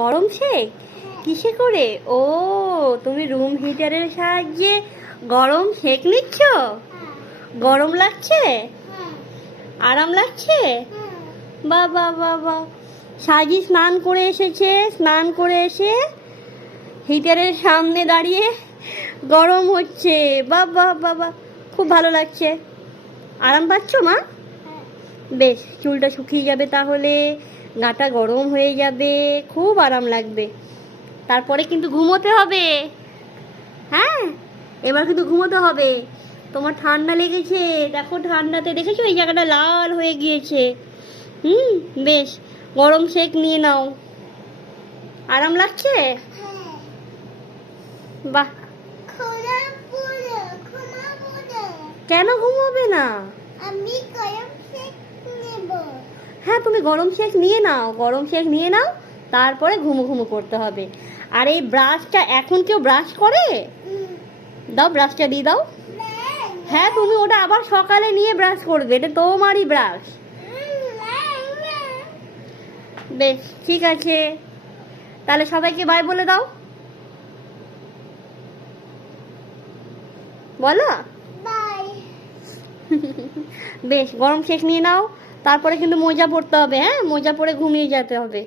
গরম শেক কিসে করে? ও, তুমি রুম হিটারের সাহায্যে গরম শেক নিচ্ছ? গরম লাগছে? আরাম লাগছে? বাহ বাহ বাহ বাহ। সাজি স্নান করে এসেছে, স্নান করে এসে হিটারের সামনে দাঁড়িয়ে গরম হচ্ছে। বাহ বাহ বাহ বাহ, খুব ভালো লাগছে। আরাম পাচ্ছ মা? বেশ, চুলটা শুকিয়ে যাবে, তাহলে গাটা গরম হয়ে যাবে, খুব আরাম লাগবে। তারপরে কিন্তু ঘুমোতে হবে। হ্যাঁ, এবার কিন্তু ঘুমোতে হবে। তোমার ঠান্ডা লেগেছে, দেখো ঠান্ডাতে দেখেছো এই জায়গাটা লাল হয়ে গিয়েছে। বেশ, গরম শেক নিয়ে নাও। আরাম লাগছে? বাহ। কেন ঘুমোবে না? হ্যাঁ, তুমি গরম শেক নিয়ে নাও, গরম শেক নিয়ে নাও, তারপরে ঘুমো ঘুমো করতে হবে। আর এই ব্রাশটা, এখন কেউ ব্রাশ করে? দাও, ব্রাশটা দিয়ে দাও। হ্যাঁ, তুমি ওটা আবার সকালে নিয়ে ব্রাশ করবে, এটা তোমারই ব্রাশ। বেশ, ঠিক আছে, তাহলে সবাইকে বাই বলে দাও। বলো। বেশ, গরম শেক নিয়ে নাও, তারপরে কিন্তু মোজা পরতে হবে। হ্যাঁ, মোজা পরে ঘুমিয়ে যেতে হবে।